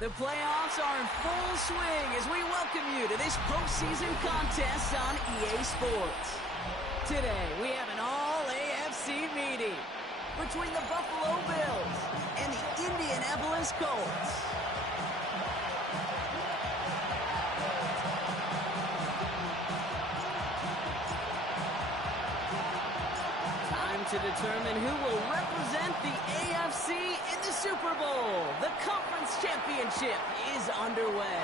The playoffs are in full swing as we welcome you to this postseason contest on EA Sports. Today, we have an all-AFC meeting between the Buffalo Bills and the Indianapolis Colts. Time to determine who will represent the AFC in the Super Bowl. The Conference Championship is underway.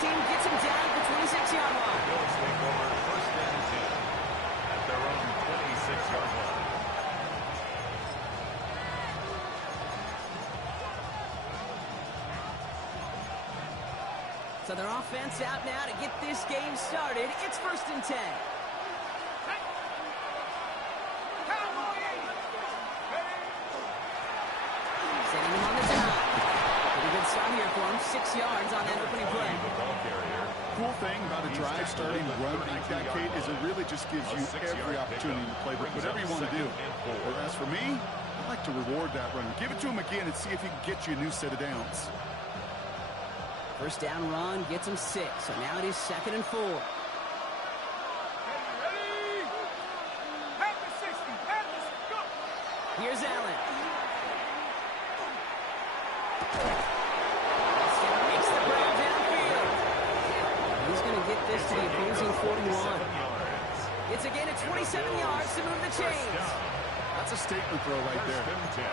Team gets him down at the 26-yard line. Bills take over first and 10 at their own 26-yard line. So their offense out now to get this game started. It's first and 10. Setting him on the down. Pretty good start here for him. 6 yards on that opening play. Cool thing about a drive starting run like that, Kate, is it really just gives you every opportunity to play whatever you want to do. Whereas for me, I like to reward that run. Give it to him again and see if he can get you a new set of downs. First down run gets him 6. So now it is 2nd and 4. Here's Allen. Makes the grab downfield. He's going to get this to the opposing 41. It's again at 27 yards to move the chains. That's a statement throw right there.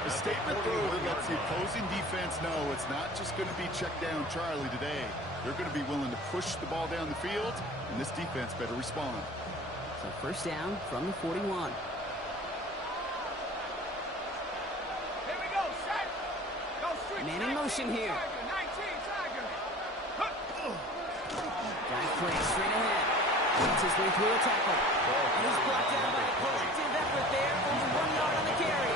A statement throw that lets the opposing defense know it's not just going to be check down Charlie today. They're going to be willing to push the ball down the field, and this defense better respond. So first down from the 41. Man in motion here. Drive play straight ahead. Gets his way through a tackle. And he's blocked down by a collective effort there. Only 1 yard on the carry.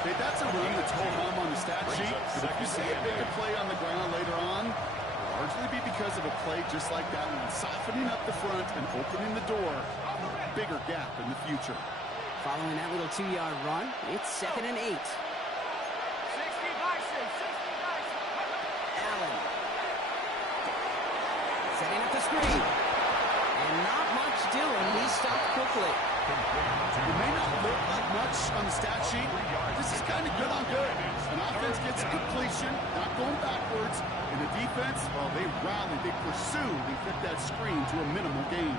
Hey, that's a run that's hold home on the stat sheet. But if you see a bigger play on the ground later on, it'll largely be because of a play just like that one, softening up the front and opening the door. Bigger gap in the future. Following that little 2-yard run, it's 2nd and 8. Allen. Setting up the screen. And not much doing. He stopped quickly. It may not look like much on the stat sheet. This is kind of good on good. An offense gets a completion, not going backwards. And the defense, well, they rallied, they pursued, and kept that screen to a minimal gain.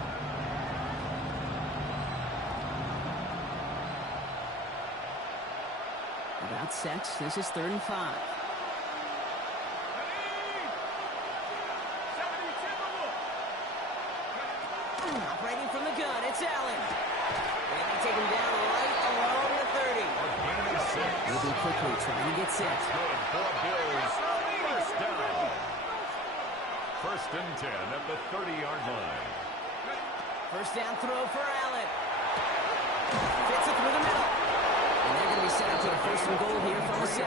About set. This is 3rd and 5. Operating from the gun, it's Allen. They can take him down right along the 30. Moving quickly, trying to get set. Bills, first down. First and 10 at the 30-yard line. First down throw for Allen. Fits it through the middle. And they're going to be set up for a first and goal here from the 7.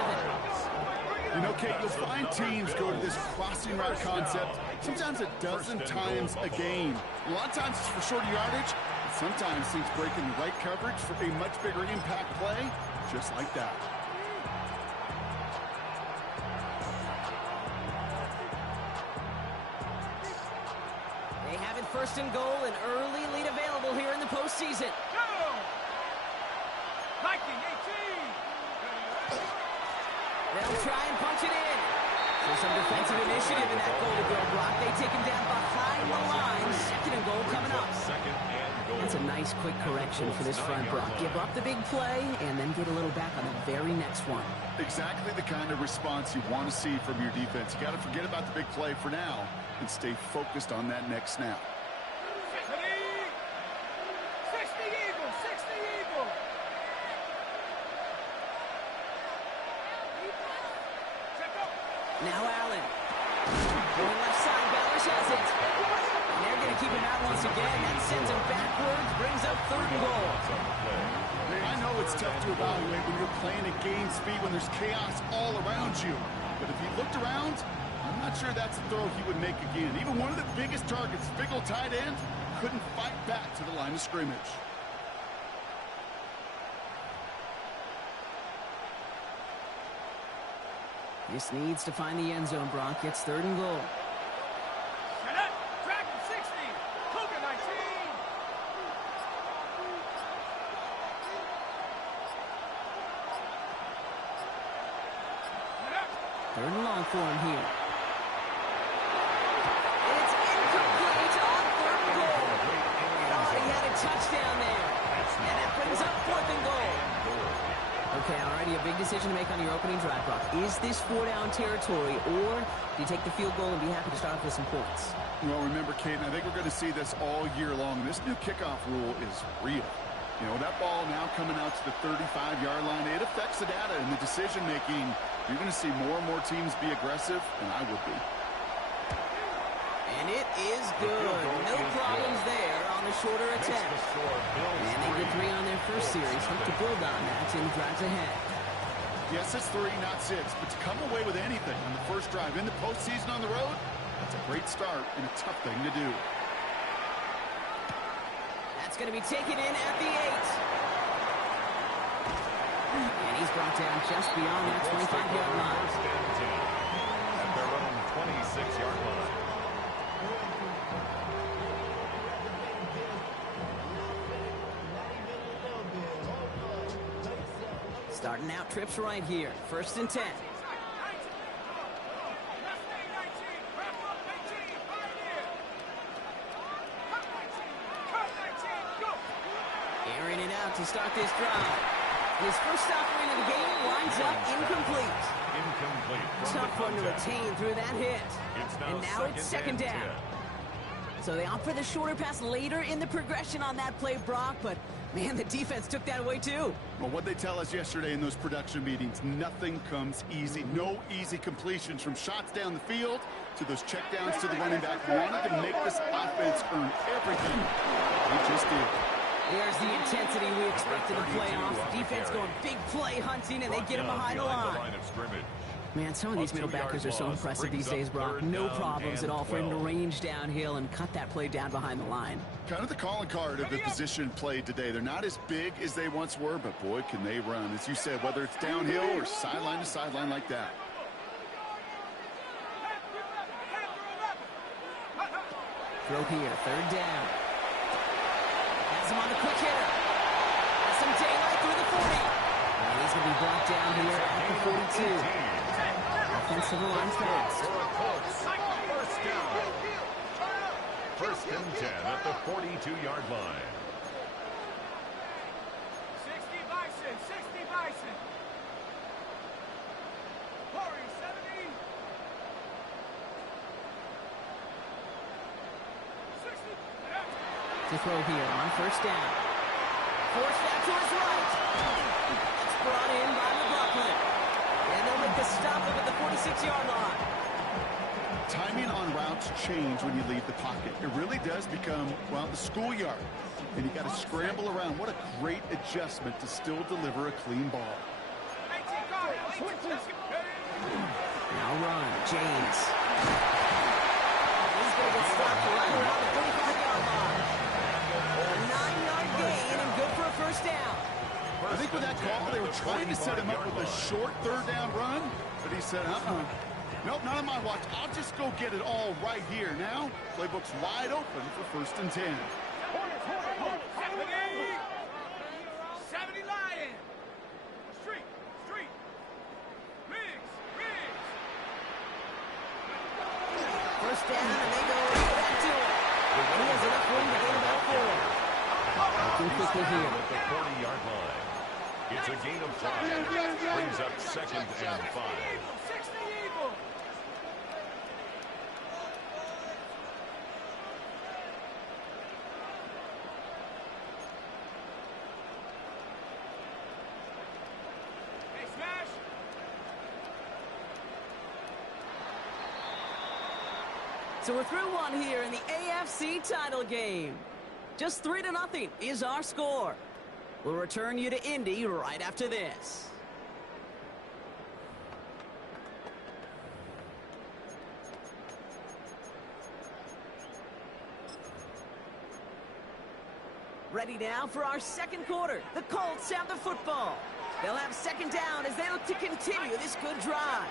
You know, Kate, you'll find teams go to this crossing route concept sometimes a dozen times a game. A lot of times it's for shorter yardage, but sometimes things break in the right coverage for a much bigger impact play, just like that. They have it first and goal, an early lead available here in the postseason. They'll try and punch it in. So some defensive initiative in that goal-to-go block. They take him down behind the line. 2nd and goal coming up. That's a nice quick correction for this front block. Give up the big play and then get a little back on the very next one. Exactly the kind of response you want to see from your defense. You got to forget about the big play for now and stay focused on that next snap. Now Allen. Going left side, Ballers has it. And they're going to keep him out once again. That sends him backwards, brings up 3rd and goal. I know it's tough to evaluate when you're playing at game speed, when there's chaos all around you. But if he looked around, I'm not sure that's the throw he would make again. Even one of the biggest targets, big old tight end, couldn't fight back to the line of scrimmage. This needs to find the end zone, Brock. It's 3rd and goal. Track 60. Cougar 19. Third and long for him here. And it's incomplete on 3rd and goal. Thought he had a touchdown there. And that brings up 4th and goal. Okay, alrighty, a big decision to make on your opening drive, Brock. Is this 4-down territory, or do you take the field goal and be happy to start off with some points? Well, remember, Kate, I think we're going to see this all year long. This new kickoff rule is real. You know, that ball now coming out to the 35-yard line, it affects the data and the decision-making. You're going to see more and more teams be aggressive, and I would be. And it is good. No problems there on the shorter attempt. And they get 3 on their first series. Hope to build on that in the drives ahead. Yes, it's 3, not 6, but to come away with anything on the first drive in the postseason on the road, that's a great start and a tough thing to do. That's going to be taken in at the 8. And he's brought down just beyond that 25-yard line. At their own 26-yard line. Starting out trips right here. 1st and 10. Airing it out to start this drive. His first offering of the game winds up incomplete. Tough one to retain through that hit. And now it's 2nd down. So they opt for the shorter pass later in the progression on that play, Brock, but man, the defense took that away too. Well, what they tell us yesterday in those production meetings, nothing comes easy. No easy completions from shots down the field to those checkdowns to the running back. We wanted to make this offense earn everything. They just did. There's the intensity we expect in the playoffs. Defense going big play hunting, and they get him behind the line. Man, some of these middle backers are so impressive these days, Brock. No problems at all for him to range downhill and cut that play down behind the line. Kind of the calling card of the position played today. They're not as big as they once were, but boy, can they run. As you said, whether it's downhill or sideline to sideline like that. Throw here, 3rd down. Has him on the quick hitter. Has some daylight through the 40. And he's going to be brought down here at the 42. Offensive line fast. First down. 1st and 10 at the 42-yard line. 60 Bison, 60 Bison. Corey, 70. 60. To throw here on 1st down. Forced out to his right. It's brought in by McLaughlin. And they'll make the stop up at the 46-yard line. Timing on routes change when you leave the pocket. It really does become, well, the schoolyard. And you got to scramble around. What a great adjustment to still deliver a clean ball. Now run, James. He's going to get stopped right around the 45-yard line. A 9-yard gain and good for a 1st down. I think with that call, they were trying to set him up with a short 3rd down run, but he said, nope, not on my watch. I'll just go get it all right here. Now, playbook's wide open for 1st and 10. 70 Lion. Street. Riggs. 1st down, and they go right back to it. He has enough room to gain about 4. Looking quickly here. At the 40-yard line. It's a gain of 5. Brings up 2nd and 5. 60 Eagles. Hey, Smash. So we're through one here in the AFC title game. Just 3-0 is our score. We'll return you to Indy right after this. Ready now for our 2nd quarter. The Colts have the football. They'll have 2nd down as they look to continue this good drive.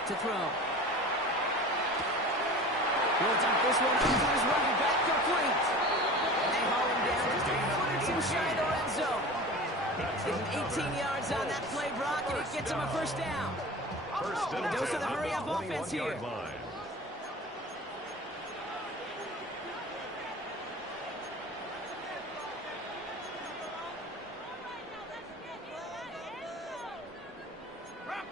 Back to throw. He'll dump this one up to his running back, complete. And they haul him down just a foot or two shy of the red zone. Getting 18 yards on that play, Brock, and it gets him a first down. First and A dose 10 of the hurry-up at the offense here. 21-yard line.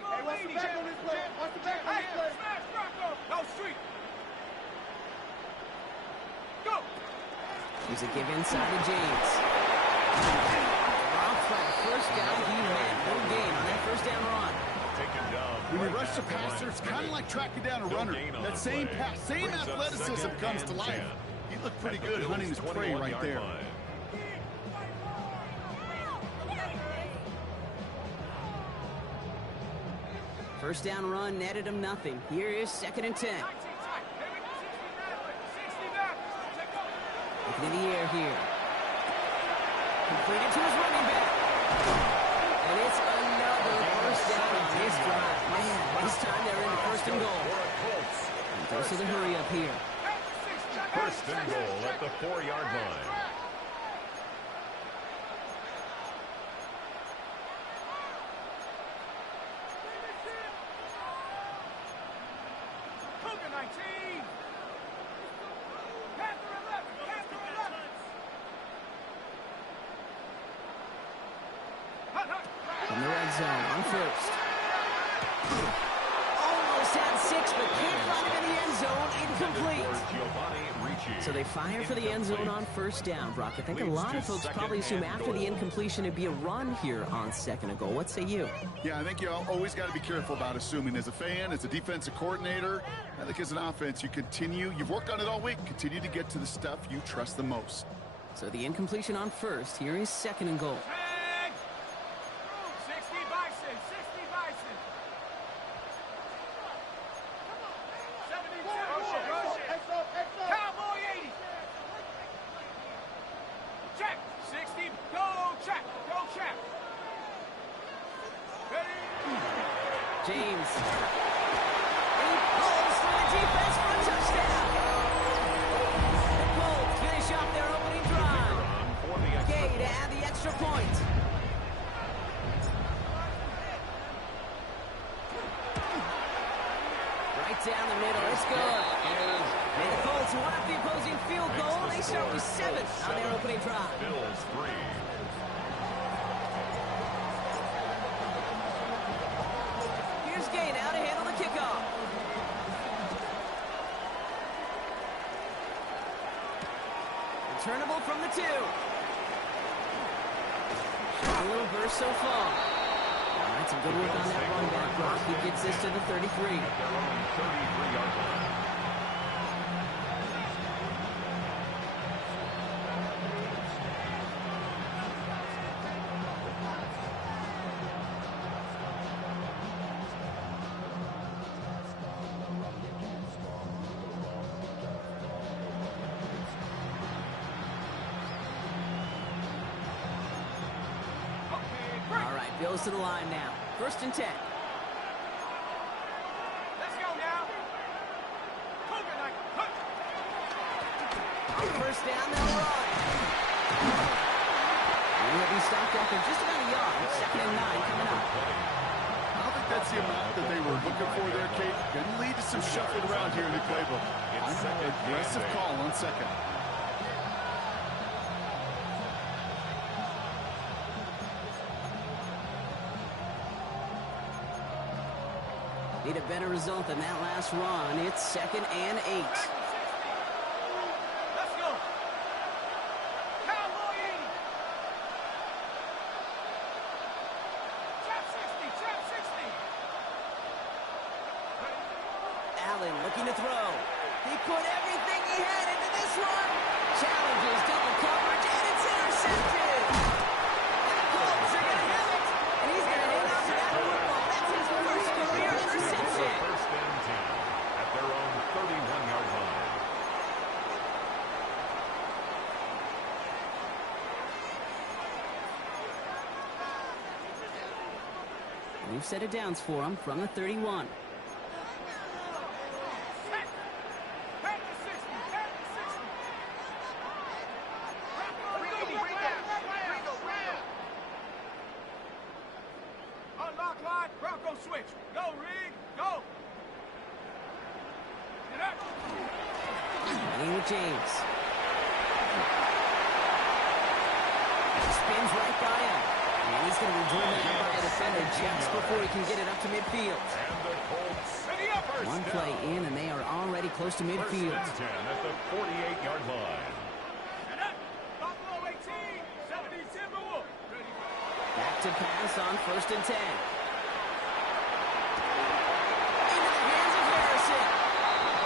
Hey, what's the back on this play? What's the back on this play? Smash, Rocco! No, street! Go! Here's a give inside to James. Off by a first down, he had no gain on that first down run. Taken down. When you rush the passer, it's kind of like tracking down a runner. That same pass, same athleticism comes to life. He looked pretty good hunting his prey right there. First down run netted him nothing. Here is 2nd and 10. Looking in the air here. Completed to his running back. And it's another first down on this drive. Man, this time they're in the 1st and goal. And goes to the hurry up here. First and goal at the 4-yard line. In the red zone on first. Almost had 6, but can't find him in the end zone. Incomplete. So they fire for the end zone on first down, Brock. I think a lot of folks probably assume after the incompletion it'd be a run here on 2nd and goal. What say you? Yeah, I think you always got to be careful about assuming. As a fan, as a defensive coordinator, I think as an offense, you've worked on it all week. Continue to get to the stuff you trust the most. So the incompletion on first. Here is 2nd and goal. 60 Bison, 60 Bison. 72. Cowboy 80. Check. 60. Go check. Go check. Ready? James. He pulls for the defense for a touchdown. The Colts finish off their opening drive. Gay to add the extra point. Right down the middle. It's good. And the Colts won up the opposing field goal. They start with 7 on their opening drive. Bills 3. Here's Gay now to handle the kickoff. Returnable from the 2. A little burst so far. All right, some good work on that run back, Brock. He gets this to the 33. At their own 33-yard line. All right, Bills to the line now. 1st and 10. Let's go now. On first down, they'll run. And he'll be stopped after just about a yard. 2nd and 9 coming up. I don't think that's the amount that they were looking for there, Kate. Going to lead to some shuffling around here in the playbook. Aggressive call on 2nd. Need a better result than that last run. It's 2nd and 8. Let's go. Cowboy 80. Trap 60. Trap 60. Allen looking to throw. He put everything he had into this one. Challenges double coverage, and it's intercepted. And the Colts are going to have it. And he's going to hang on to that football. That's his first career interception. First and 10 at their own 31-yard line. We've set it downs for him from the 31. Bronco switch. Go, Reed. Go. Get up. Running with James. Spins right by him. And he's going to be driven out by a defender just before he can get it up to midfield. One play in, and they are already close to midfield. First and 10 at the 48-yard line. Back to pass on 1st and 10. Into the hands of Harrison.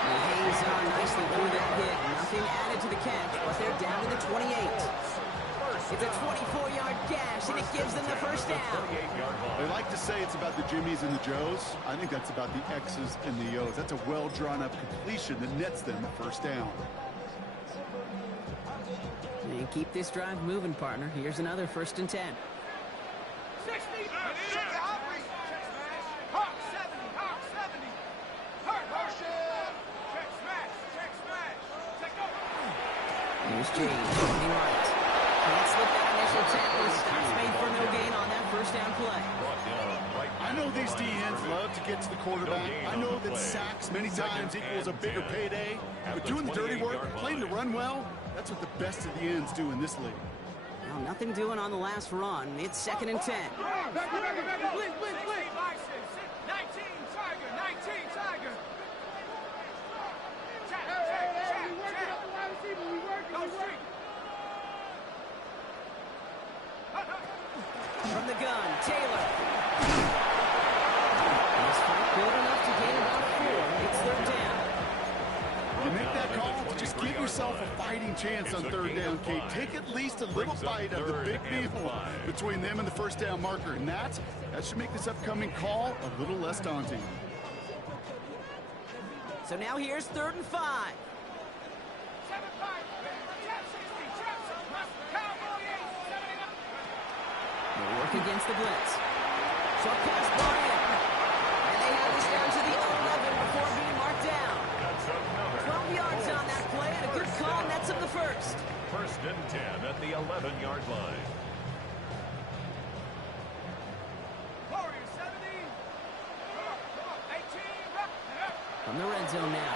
He hangs on nicely through that hit. Nothing added to the catch, but they're down to the 28. It's a 24-yard gash, and it gives them the first down. They like to say it's about the Jimmies and the Joes. I think that's about the X's and the O's. That's a well-drawn-up completion that nets them the first down. And keep this drive moving, partner. Here's another 1st and 10. 60. Hawk 70. Hawk 70. Hawk motion. Check smash. Check smash. Check over. Here's James, running right. Can't slip that initial tackle. Stops made for no gain on that first down play. I know these DNs love to get to the quarterback. I know that sacks many times equals a bigger payday. But doing the dirty work, playing to run well, that's what the best of the ends do in this league. Well, nothing doing on the last run. It's 2nd and 10. Back. Blitz. 19 Tiger. 19 Tiger. Check. Go straight. From the gun, Taylor. This fight good enough to gain about 4. It's 3rd down. You make that call to just give yourself a fighting chance on 3rd down, Kate. Take at least a little bite of the big meal between them and the first down marker, and that should make this upcoming call a little less daunting. So now here's 3rd and 5. 7-5. Trap 60. Cowboy 8. 7 They work against the blitz. Short pass, Bryant. And they have this down to the 11 before being marked down. 12 yards on that play, and a good call nets them the first. 1st and 10 at the 11-yard line. Warrior 70. Come on. 18. From the red zone now.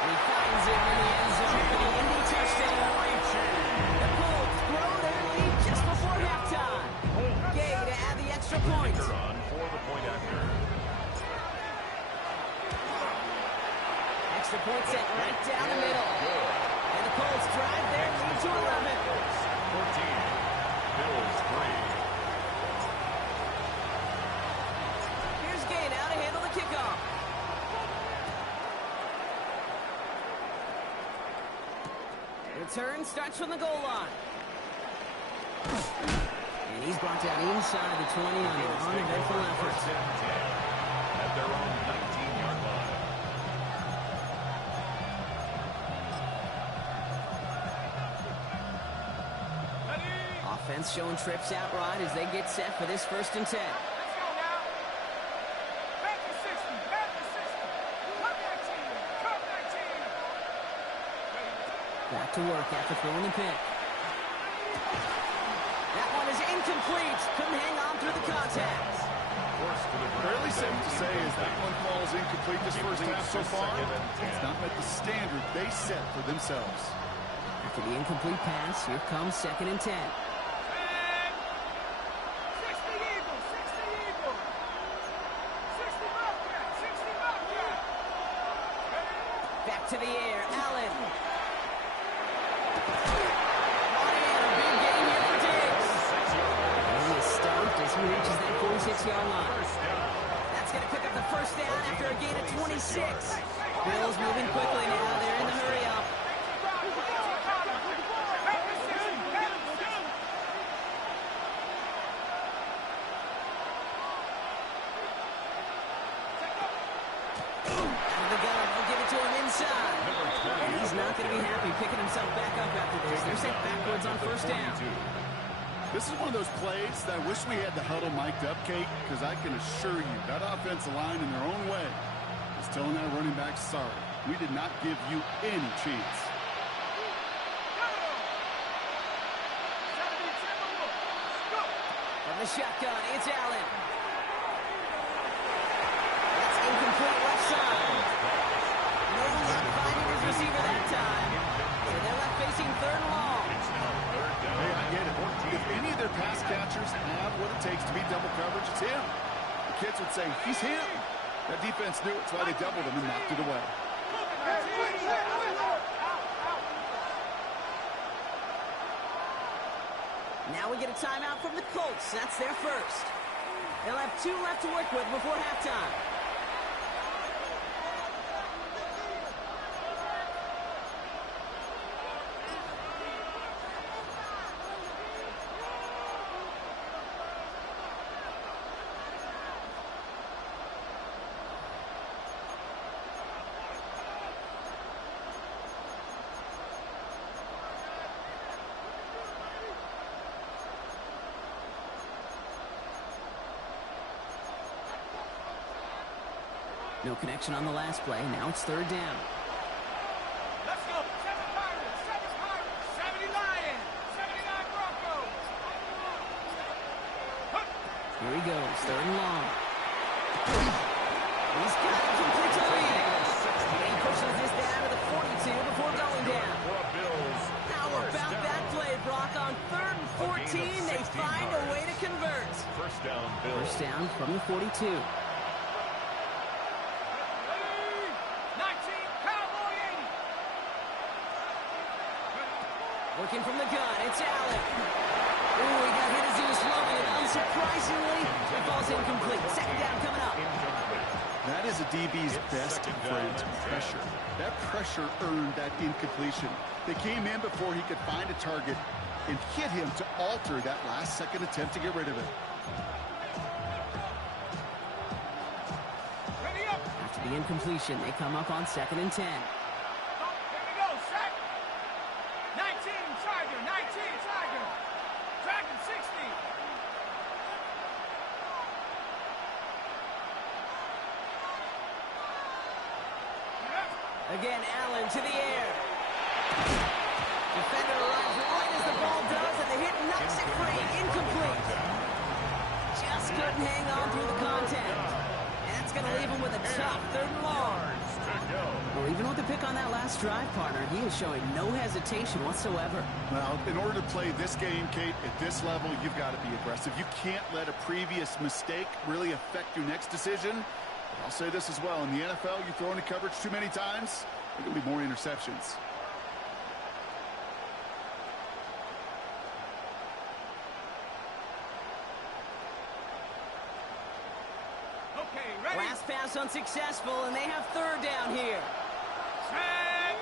And he finds him in the end zone for the Indy touchdown. The Colts grow their lead just before halftime. Gay to add the extra point. On for the point after. Extra point set right down the middle. And the Colts drive their lead to 11. 14. Bills 3. Here's Gay now to handle the kickoff. Return starts from the goal line. And he's brought down inside the 20 on an uneventful effort. At their own 19-yard line. Offense showing trips out right as they get set for this 1st and 10. Let's go now. Back to 60. Back to 60. Come 19. Back to work after throwing the pick. That one is incomplete. Couldn't hang on through the contact. Fairly safe to say as that one falls incomplete this first half so far, it's not met the standard they set for themselves. After the incomplete pass, here comes 2nd and 10. 60 Eagles. 60 Eagles. 60 Bobcat. 60 Bobcat. Back to the air, Allen. Ryan, big game here for Diggs. And he is stumped as he reaches that 46-yard line. That's going to pick up the first down after a gain of 26. Bills moving quickly now. They're in the hurry up. Not going to be happy picking himself back up after this. They're sent backwards on first down. This is one of those plays that I wish we had the huddle mic'd up, Kate, because I can assure you that offensive line in their own way is telling that running back, sorry, we did not give you any chance. From the shotgun, it's Allen. say, he's him. That defense knew it, that's why they doubled him and knocked it away. Now we get a timeout from the Colts. That's their first. They'll have 2 left to work with before halftime. No connection on the last play. Now it's 3rd down. Let's go. 7 Pirates, 70 Lions, 79 Broncos. Here he goes. 3rd and long. He's got it complete to Lee. He pushes this down to the 42 before going down. How about that play, Brock? On 3rd and 14, they find a way to convert. First down, Bills. First down from the 42. Looking from the gun, it's Allen. Ooh, he got hit as he was loading it. Unsurprisingly, it falls incomplete. 2nd down coming up. That is a DB's best friend, pressure. That pressure earned that incompletion. They came in before he could find a target and hit him to alter that last-second attempt to get rid of it. After the incompletion, they come up on 2nd and 10. Again, Allen to the air. Defender arrives right as the ball does, and the hit knocks it free. Incomplete. Just couldn't hang on through the contact. And that's going to leave him with a tough 3rd and long. Well, even with the pick on that last drive, partner, he is showing no hesitation whatsoever. Well, in order to play this game, Kate, at this level, you've got to be aggressive. You can't let a previous mistake really affect your next decision. I'll say this as well. In the NFL, you throw into coverage too many times, there will be more interceptions. Okay, ready? Last pass unsuccessful, and they have 3rd down here. Set.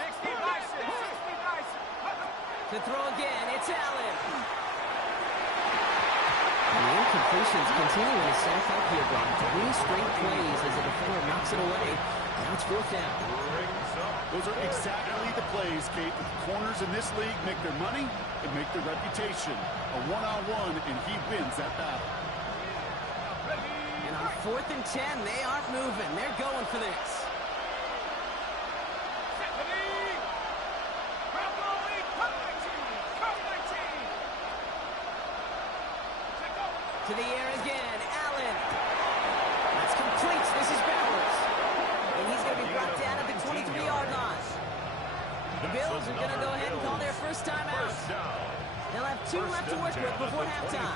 60 Bison, 60 Bison. To throw again, it's Allen. And the incompletions continuing to stack up here, Brock. 3 straight plays as the defender knocks it away. Now it's 4th down. Those are exactly the plays, Kate. The corners in this league make their money and make their reputation. A one-on-one, and he wins that battle. And on 4th and 10, they aren't moving. They're going for this. To the air again, Allen. That's complete. This is Bowers. And he's going to be brought down at the 23-yard line. The Bills are going to go ahead and call their first timeout. They'll have 2 left to work with before halftime.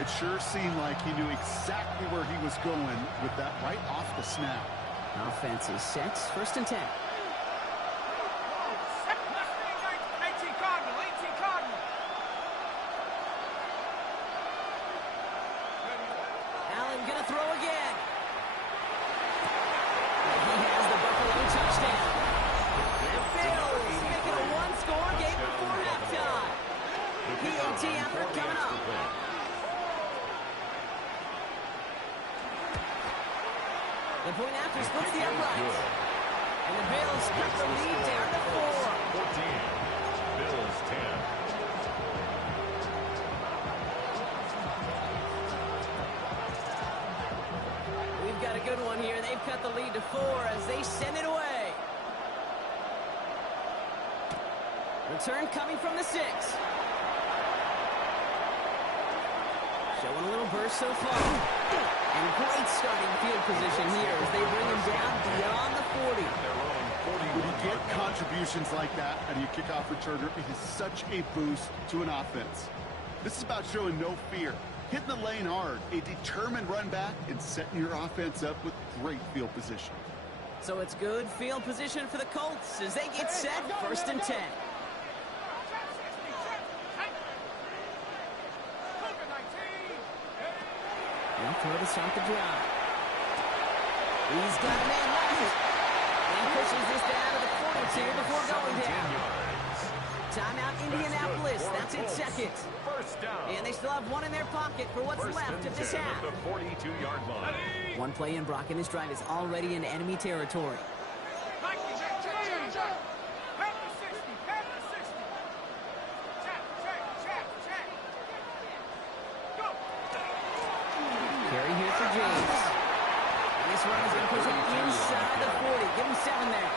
It sure seemed like he knew exactly where he was going with that right off the snap. Offense is set. 1st and 10. Gonna throw again. And he has the Buffalo touchdown. The Bills making a 1-score game before halftime. PAT effort coming up. The point after splits the uprights. And the Bills cut the lead down to 4. 14. Bills 10. Got a good one here. They've cut the lead to 4 as they send it away. Return coming from the 6. Showing a little burst so far. And great starting field position here as they bring him down beyond the 40. When you get contributions like that out of your kickoff returner, it is such a boost to an offense. This is about showing no fear. hitting the lane hard, a determined run back, and setting your offense up with great field position. So it's good field position for the Colts as they get set, 1st and 10. They'll throw to start the drive. He's got a man left. And pushes this down to the 42 before going down. Timeout Indianapolis. That's its second. First down. And they still have one in their pocket for what's left of this half. The 42-yard line. One play in, Brock, and this drive is already in enemy territory. Carry here for James. And this run is going to push him inside the 40. Give him 7 there.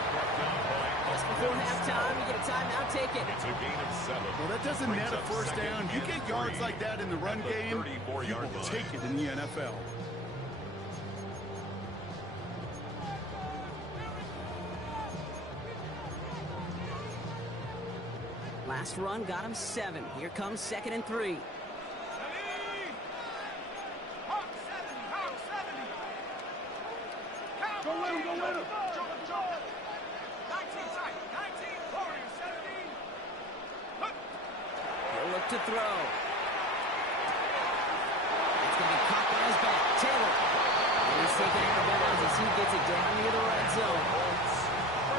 Just before halftime, you get a timeout, take it. It's a gain of 7. Well, that doesn't net a first down. You get yards like that in the run game, you will take it in the NFL. Last run got him 7. Here comes 2nd and 3. Go win him, go win him. He'll look to throw. It's going to be caught by his back. Taylor. And he's taken out of bounds as he gets it down near the red zone.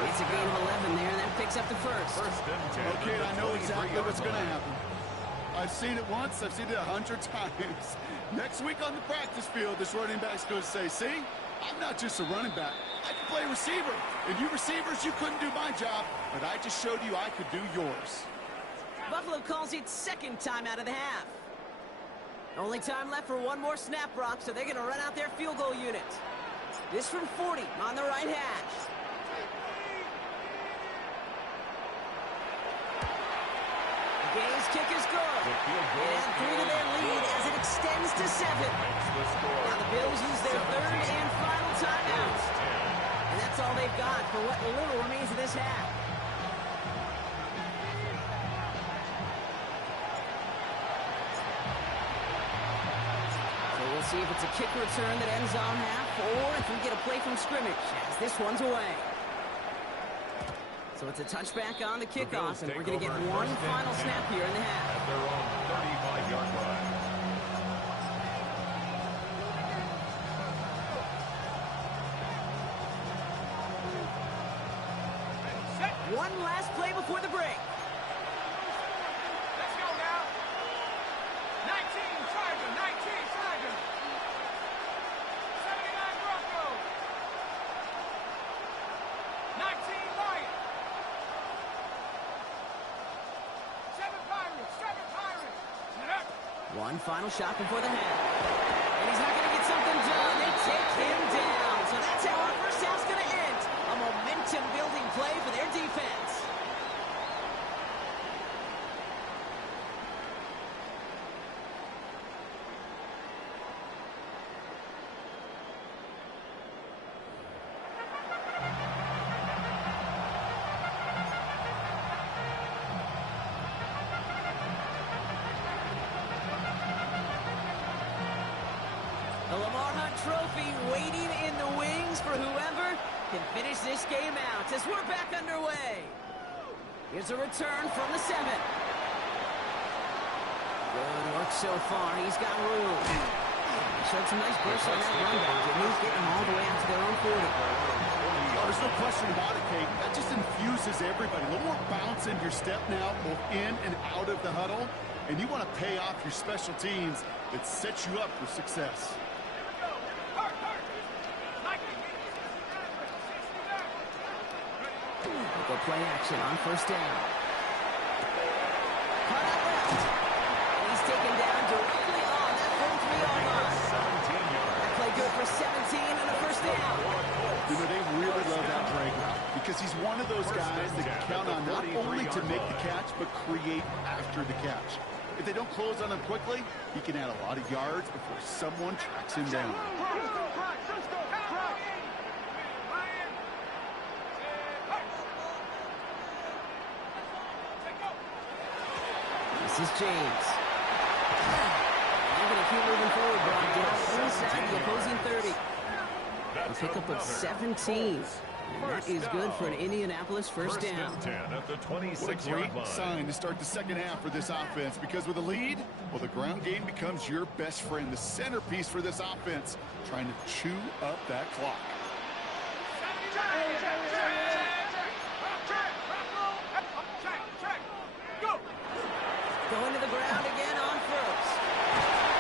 It's a gain of 11 there, and that picks up the first. Okay, I know exactly what's going to happen. I've seen it once. I've seen it 100 times. Next week on the practice field, this running back's going to say, see, I'm not just a running back. I can play receiver. And you receivers, you couldn't do my job, but I just showed you I could do yours. Buffalo calls its 2nd time out of the half. Only time left for one more snap, Brock, so they're going to run out their field goal unit. This from 40 on the right hash. Gaines' kick is good. And 3 to their lead as it extends to 7. Now the Bills use their 3rd and final timeout. And that's all they've got for what little remains of this half. So we'll see if it's a kick return that ends on half, or if we get a play from scrimmage as this one's away. So it's a touchback on the kickoff, and we're going to get one final snap here in the half. At their own 35-yard line. One last play before the break. Let's go now. 19 Charger, 19 Charger. 79 Broncos. 19 Lions. 7 Pirates, 7 Pirates. One final shot before the half. And he's not going to get something done. They take him down. So that's how our first half's going to end. A momentum-building play for their defense. The Lamar Hunt Trophy waiting in the wings for whoever can finish this game out as we're back underway. Here's a return from the 7. Good work so far. He's got room. He showed some nice bursts on that run back. It moves getting them all the way out to their own 40. Oh, there's no question about it, Kate. That just infuses everybody. A little more bounce in your step now, both in and out of the huddle. And you want to pay off your special teams that sets you up for success. Go play action on first down. Cut out left. And he's taken down directly on that 43-yard line. That play good for 17 and a first down. You know, they really love that break because he's one of those guys that can count on not only to make the catch, but create after the catch. If they don't close on him quickly, he can add a lot of yards before someone tracks him down. This is James. They're going to keep moving forward, Brock. Get inside the opposing 30. A pickup of 17. And that is good for an Indianapolis first down. First and 10 at the What a 26-yard great line. sign to start the second half for this offense, because with a lead, well, the ground game becomes your best friend, the centerpiece for this offense, trying to chew up that clock. Going to the ground again on first.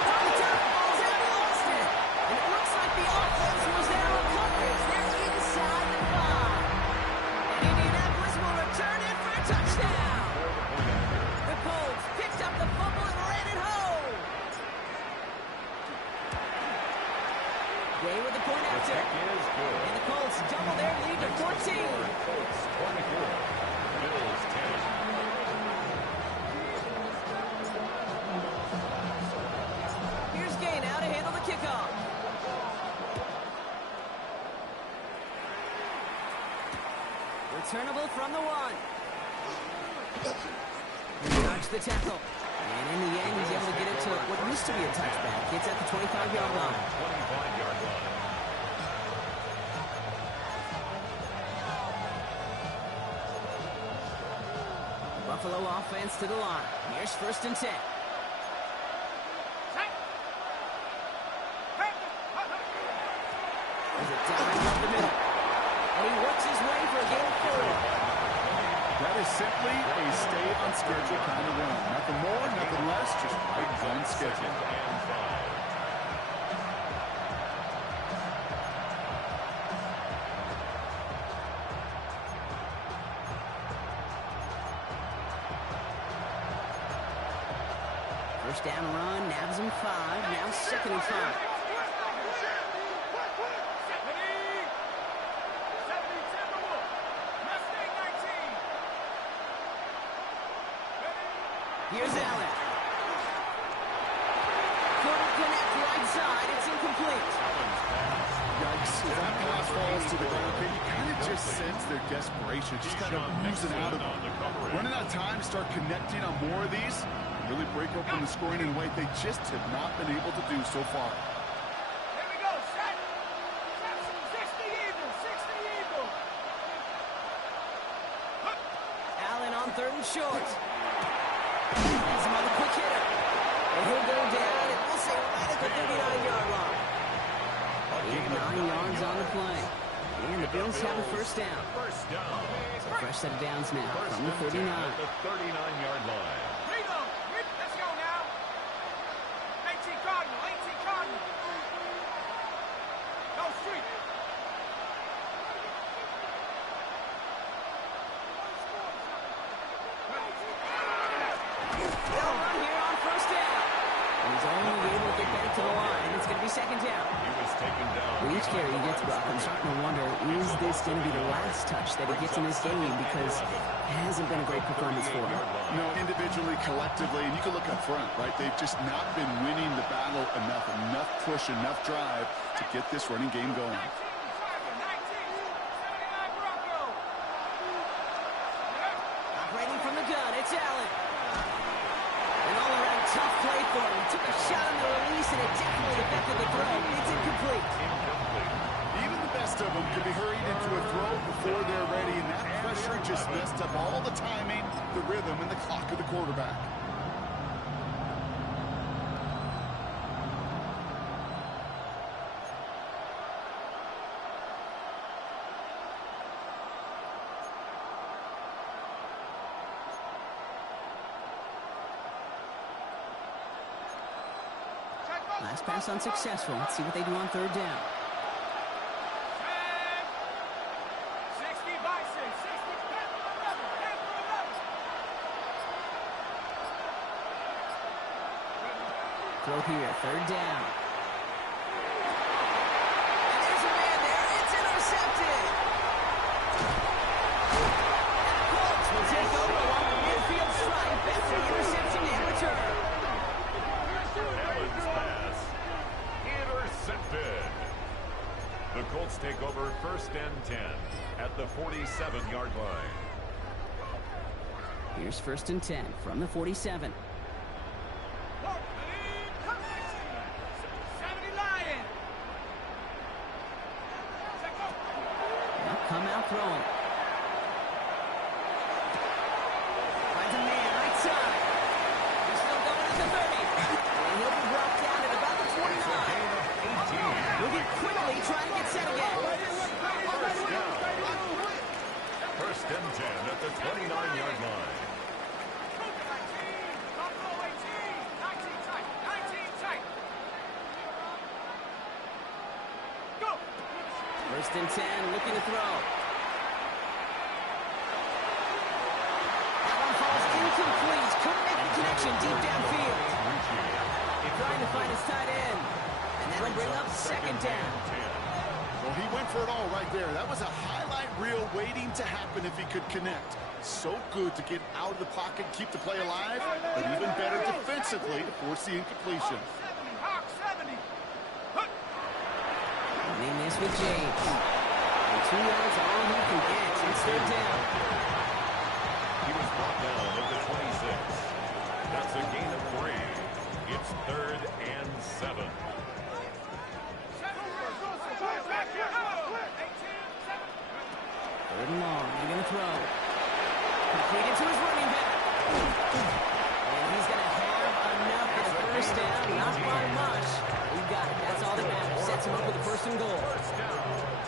On the top, falls out, he lost it. And it looks like the offense was there on coverage. They're inside the 5. And Indianapolis will return it for a touchdown. The Colts picked up the fumble and ran it home. Gay with the point after. Is good. And the Colts double their lead to 14. Colts 24. Bills 10. Here's Gay now to handle the kickoff. Returnable from the 1. He dodged the tackle. And in the end, he's able to get it to what used to be a touchback. It's at the 25-yard line. 25-yard line. Buffalo offense to the line. Here's first and 10. There's a dive up the middle. And he works his way for a gain of 4. That is simply a stay on schedule kind of run. Nothing more, nothing less, just right on schedule. First down run, nabs him 5. Now second and 5. Here's Allen. Couldn't connect right side. It's incomplete. Yikes, as that pass falls to the ground, you kind of just sense their desperation, just kind of losing out of them. Running out of time to start connecting on more of these, and really break open the scoring in a way they just have not been able to do so far. Here we go, set. 60 Eagle. Allen on third and short. He's another quick hitter. And he'll go down, and we'll say right at the 39-yard line. 9 yards on the play. And the Bills have a first down. First down. So fresh set of downs now from the 39. At the 39-yard line. Let's go now. 18 Cardinal. No street. They'll run here on first down. And he's only able to get back to the line. It's going to be second down. He was taken down. With each carry he gets, Brock, I'm starting to wonder, is this going to be the last touch that he gets in this game? Because it hasn't been a great performance for him. No, individually, collectively, and you can look up front, right? They've just not been winning the battle enough push, enough drive to get this running game going. 19, 79 Broncos. Operating from the gun, it's Allen. An all-around tough play for him. He took a shot on the release, and it definitely affected the throw. It's incomplete. Even the best of them could be hurried into a throw before they're ready, and that pressure just messed up all the timing, the rhythm, and the clock of the quarterback. Last pass unsuccessful. Let's see what they do on third down. 60 Bison. 60 Throw here, third down. And there's a man there. It's intercepted. And the Colts will take over along the midfield stripe after the interception and return. Allen's pass intercepted. The Colts take over first and 10 at the 47-yard line. Here's first and 10 from the 47. out throwing. Finds a man right side. He's still going to the 30. And he'll be brought down at about the 29. Moving quickly, trying to get set again. First and 10 at the 29-yard line. First and 10, looking to throw. That one falls incomplete. Couldn't make the connection deep downfield. Trying to find his tight end. And that'll bring up second down. Well, he went for it all right there. That was a highlight reel waiting to happen if he could connect. So good to get out of the pocket, keep the play alive, but even better defensively to force the incompletion. And they miss with James. And 2 yards all he can get. It's third down. He was brought down at the 26. That's a gain of 3. It's 3rd and 7. Third and long. He's going to throw. Completed to his running back. And he's going to have enough for the first down. Not by much. He got it. That's all that matters. Sets him up with a first and goal.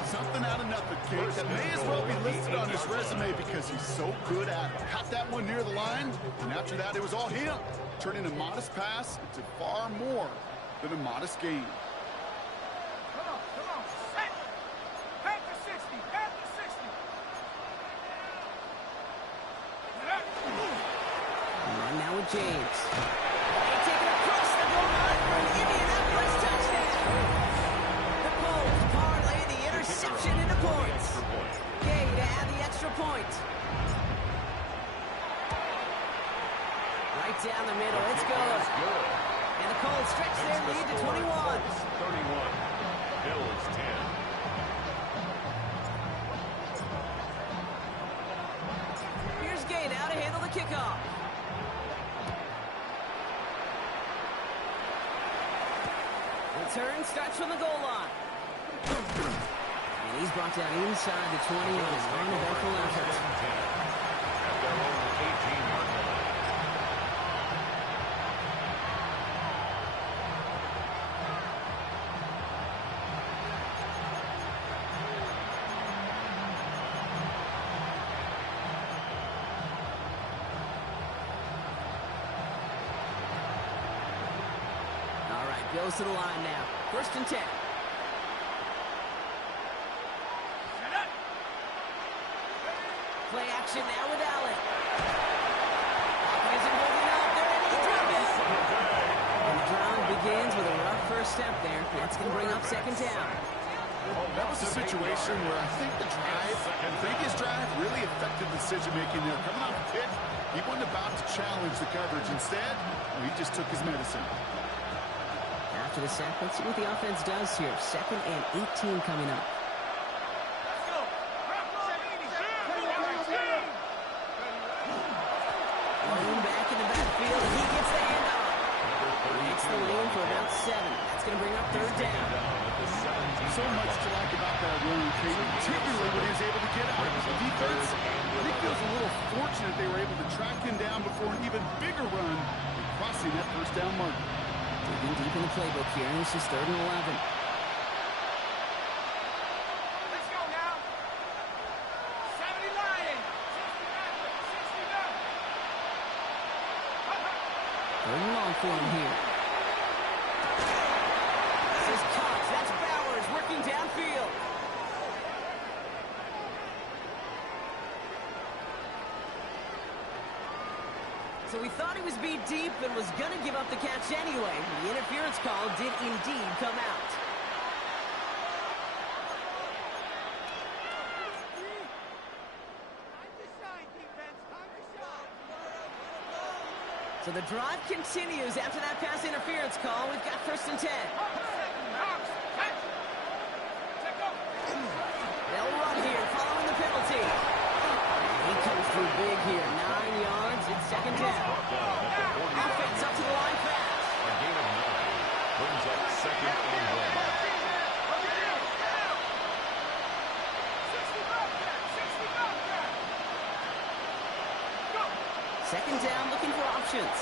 Something out of nothing, Kate. That may as well be listed on his resume because he's so good at it. Caught that one near the line, and after that, it was all him. Turning a modest pass into far more than a modest gain. Come on, set. Back to 60, back to 60. And now with James. They take it across the goal line for an Indianapolis touchdown. The Colts parlay the interception into points. Gay to add the extra point. Right down the middle. It's good. And the Colts stretch their lead to 21. 31. Bills 10. Here's Gay now to handle the kickoff. Return starts from the goal line. And he's brought down inside the 20 on his uneventful effort. At their own 18-yard line. All right, goes to the line now. First and 10. Play action now with Allen. Isn't holding up there, and he dropped it. And the drive begins with a rough first step there. That's going to bring up second down. That was a situation where I think the previous drive really affected the decision-making there. Coming off the pick, he wasn't about to challenge the coverage. Instead, he just took his medicine. After the sack, let's see what the offense does here. Second and 18 coming up. Lone back in the backfield. He gets the handoff. Makes the lane for about 7. That's going to bring up third down. So much to like about that run, Kate, particularly when he was able to get out of the defense. I think he was a little fortunate they were able to track him down before an even bigger run, crossing that first down mark. Digging deep in the playbook here. This is 3rd and 11. Let's go now. 70 Lions. 69. 3rd and long for him here. This is Cox. That's Bowers working downfield. So we thought he was beat deep and was going to give up the catch anyway. The interference call did indeed come out. So the drive continues after that pass interference call. We've got first and 10. They'll run here following the penalty. He comes through big here. 9 yards. It's second down. Offense up to the line fast. A gain of 9 brings up second and 1. Second down, looking for options.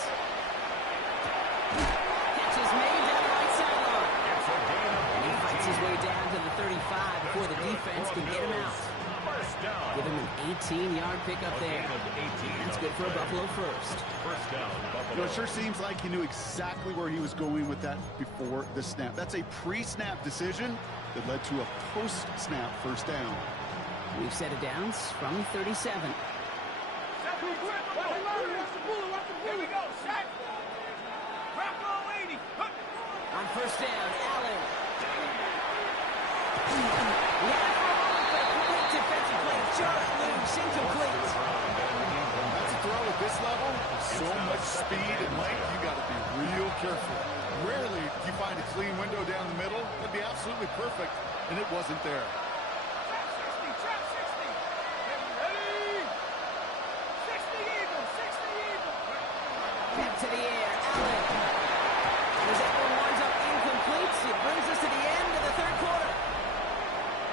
Catch is made down the right sideline. And he fights his way down to the 35 before the defense can get him out. Give him an 18-yard pickup there. That's good for a Buffalo first. You know, it sure seems like he knew exactly where he was going with that before the snap. That's a pre-snap decision that led to a post-snap first down. We've set it downs from 37. Here we go, set. Rocco 80. On first down, Allen. He had it for a moment, but a complete defensive play. Just loose, incomplete. That's a throw at this level. So much speed and length, you got to be real careful. Rarely do you find a clean window down the middle. That'd be absolutely perfect, and it wasn't there. Trap 60. Ready? 60 Eagle, 60 Eagle. Back to the air, Allen. As that one winds up incomplete, it brings us to the end of the third quarter.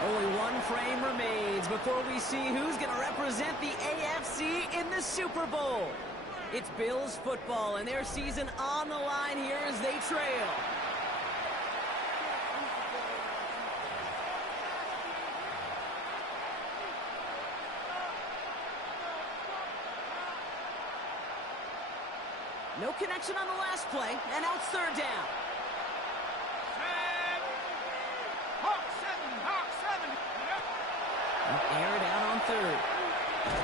Only one frame remains before we see who's going to represent the AFC in the Super Bowl. It's Bills football, and their season on the line here as they trail. No connection on the last play, and now it's third down. Hawk 70, Hawk 70. Air it out on third.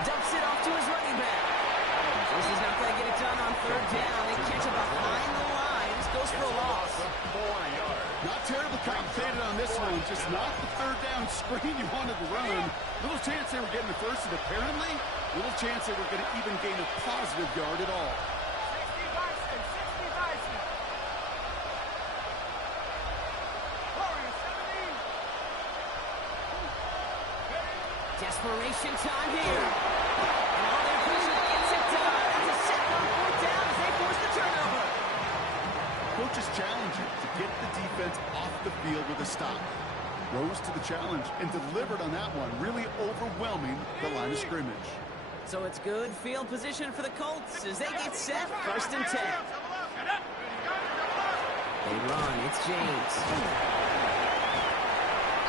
Dumps it off to his running back. This is not going to get it done on third down. They catch it behind the line. This goes for a loss. Not terribly complicated on this one. Just not the third down screen you wanted to run. Little chance they were getting the first, and apparently, little chance they were going to even gain a positive yard at all. 60 Bison, 60 Bison. Warriors 70. Desperation time here. And all their pressure gets it done. It's a sack on fourth down as they force the turnover. Coach's challenge to get the defense off the field with a stop. Rose to the challenge and delivered on that one, really overwhelming the line of scrimmage. So it's good field position for the Colts as they get set, first and 10. They run, it's James.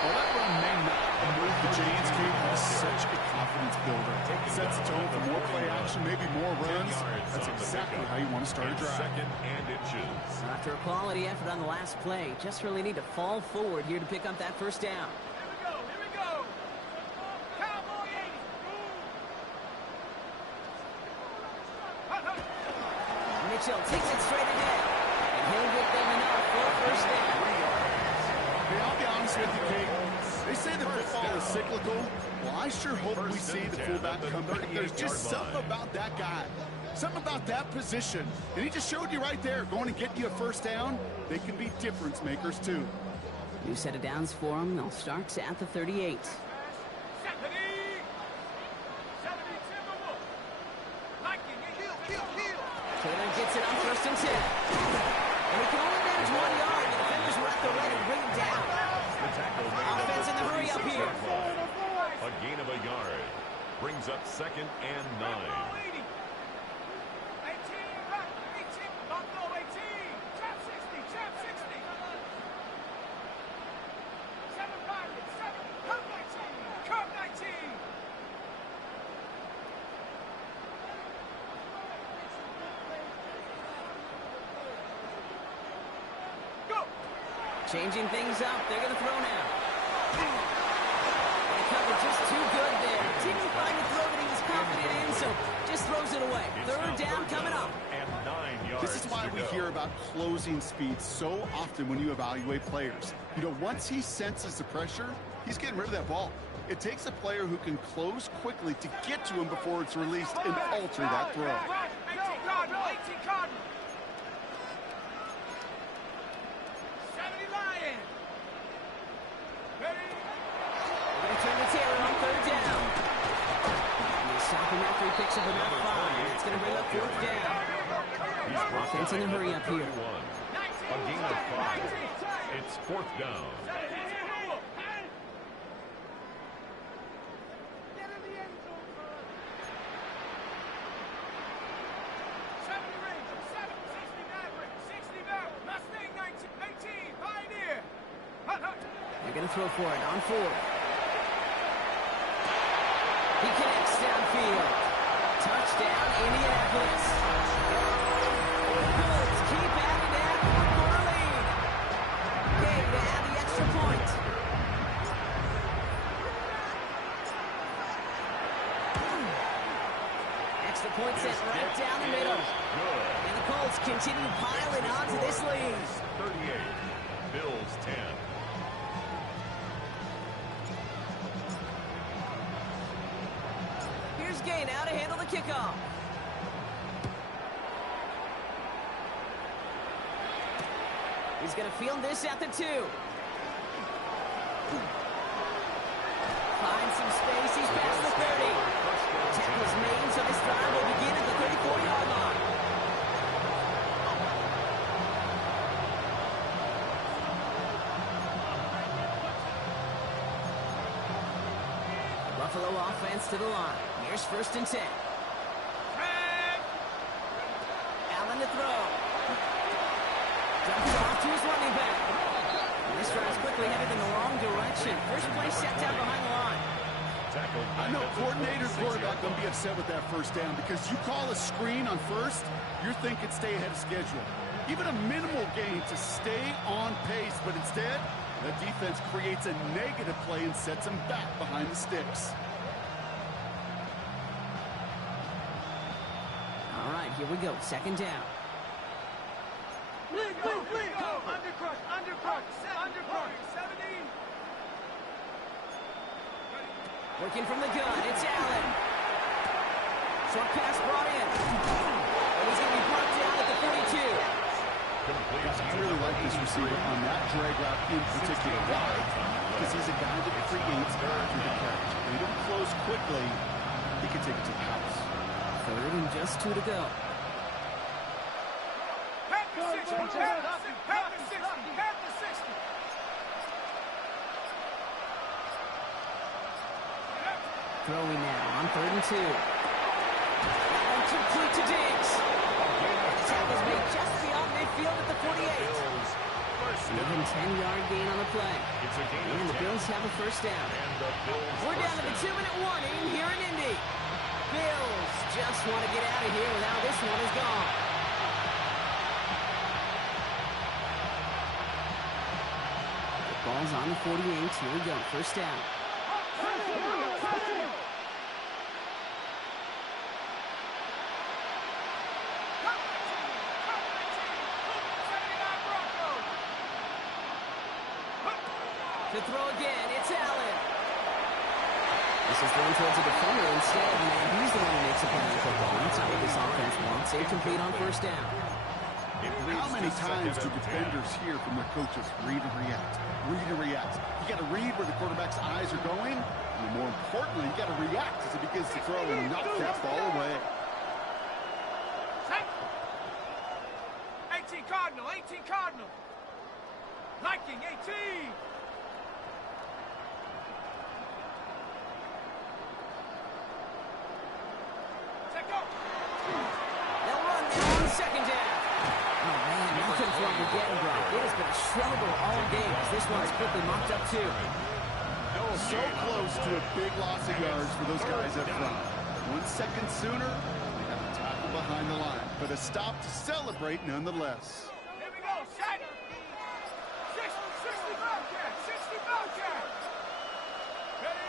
Well, that run may not move the James game. It's such a confidence builder. Sets the tone for more play action, maybe more runs. That's exactly how you want to start a drive. Second and inches. After a quality effort on the last play, just really need to fall forward here to pick up that first down. Here we go. Cowboy 80. Mitchell takes it straight ahead, and he'll get them enough for a first down. Hey, I'll be honest with you, Kate. They say that football is cyclical. Well, I sure hope we see the fullback come back. There's just something about that guy. Something about that position. And he just showed you right there, going to get you a first down. They can be difference makers, too. New set of downs for them. They'll start at the 38. 70 Timberwolf. Liking it. Heel. Taylor gets it on first and 10. And he can only manage 1 yard. The defenders were at the ready to bring him down. Offense in the hurry up here. A gain of a yard. Brings up second and 9. 18, Buffalo 18. Trap 60. 7 Pirates, 7. Curve 19. Go. Changing things up. They're going to throw now. The cover just too good there. Didn't find the throw that he was confident in, so just throws it away. Third down coming up. And 9 yards. This is why we hear about closing speed so often when you evaluate players. You know, once he senses the pressure, he's getting rid of that ball. It takes a player who can close quickly to get to him before it's released and alter that throw. 18 Cardinal. 70 Lion. Ready? They're going to turn to Taylor on third down. And they stop him after he picks up about 5. It's going to bring up fourth down. Offense in the hurry up here. A gain of 5. It's fourth down. to throw for it on 4. He connects downfield. Touchdown, Indianapolis. The Colts keep adding that 4-quarter lead. Game to add the extra point. Extra point sent right down the middle. And the Colts continue piling onto this lead. 38, Bills 10. Here's Gay now to handle the kickoff. He's going to field this at the 2. Finds some space. He's past the 30. Tackle's made, so this drive will begin at the 34-yard line. Buffalo offense to the line. Here's 1st and 10. Allen to throw. Dumps off to his running back. And this drive's quickly headed in the wrong direction. First play set down behind the line. I know coordinator, quarterback going to be upset with that first down because you call a screen on first, you're thinking stay ahead of schedule. Even a minimal gain to stay on pace, but instead, the defense creates a negative play and sets them back behind the sticks. All right, here we go. 2nd down. Go. Undercrush. 17. Working from the gun, it's Allen. Short pass brought in. And he's going to be brought down at the 42. I really like this receiver on that drag route in particular. Why? Because he's a guy that creates after the catch. When he close quickly, he can take it to the house. 3rd and just 2 to go. Pat the 60. Throwing now on 3rd and 2. And complete to Diggs. And the tackle's made just beyond midfield at the 48. Even 10-yard gain on the play. And the Bills have a 1st down. We're down to the 2-minute warning here in Indy. Bills just want to get out of here with how this one is gone. The ball's on the 48. Here we go. 1st down. To throw again, it's Allen. This is thrown towards a defender instead, man. He's the one who makes a play on football. That's not what this offense wants. Incomplete on 1st down. How many times do defenders hear from their coaches, read and react, read and react? You got to read where the quarterback's eyes are going, and more importantly, you got to react as he begins to throw and knock that ball away. 18 Cardinal. Liking 18. They'll run now on 2nd down. Oh, man, nothing from the getting block. It has been a struggle all game as this one's quickly mocked up, too. So close to a big loss of yards for those guys up front. 1 second sooner, they have a tackle behind the line. But a stop to celebrate nonetheless. Here we go. 60 Bobcat. Ready?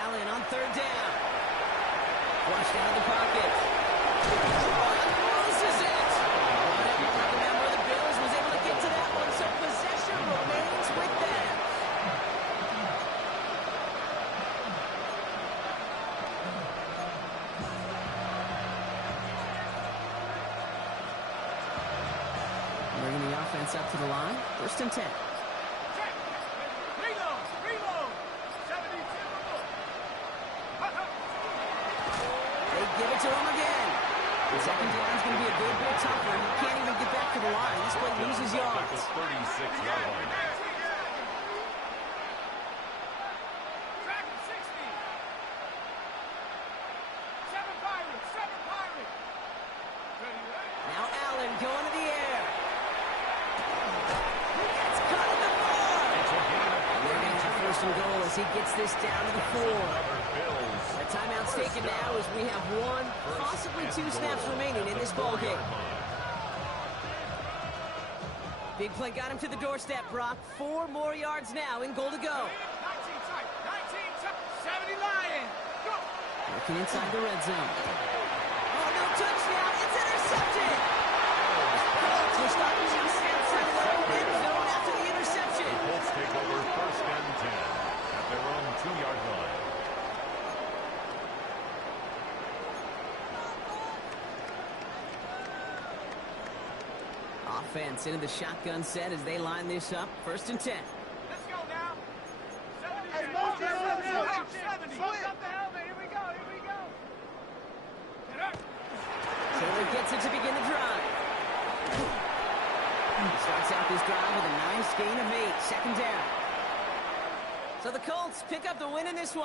Allen on 3rd down. Flushed out of the pocket. Loses it. But every member of the Bills was able to get to that one, so possession remains with them. Bringing the offense up to the line. 1st and 10. Reload. 72. Give it to him again. The 2nd down's going to be a good bit tougher. He can't even get back to the line. This play loses yards. 36-yard line. Track 60. 7 Pirates. Now Allen going to the air. It's cut at the 4. They're going to First and goal as he gets this down to the 4. A timeout's taken now as we have 1, possibly 2 snaps remaining in this ball game. Big play got him to the doorstep, Brock. 4 more yards now in goal to go. 19 tight, 70 Lion. Go. Looking inside the red zone. Oh, no touchdown. It's intercepted. Colts will start just outside the end zone after the interception. The Colts take over first and 10 at their own 2-yard line. Offense into the shotgun set as they line this up. First and 10. Let's go now. 70. Switch up the helmet. Here we go. Get up. Taylor gets it to begin the drive. Starts out this drive with a nice gain of 8. Second down. So the Colts pick up the win in this one.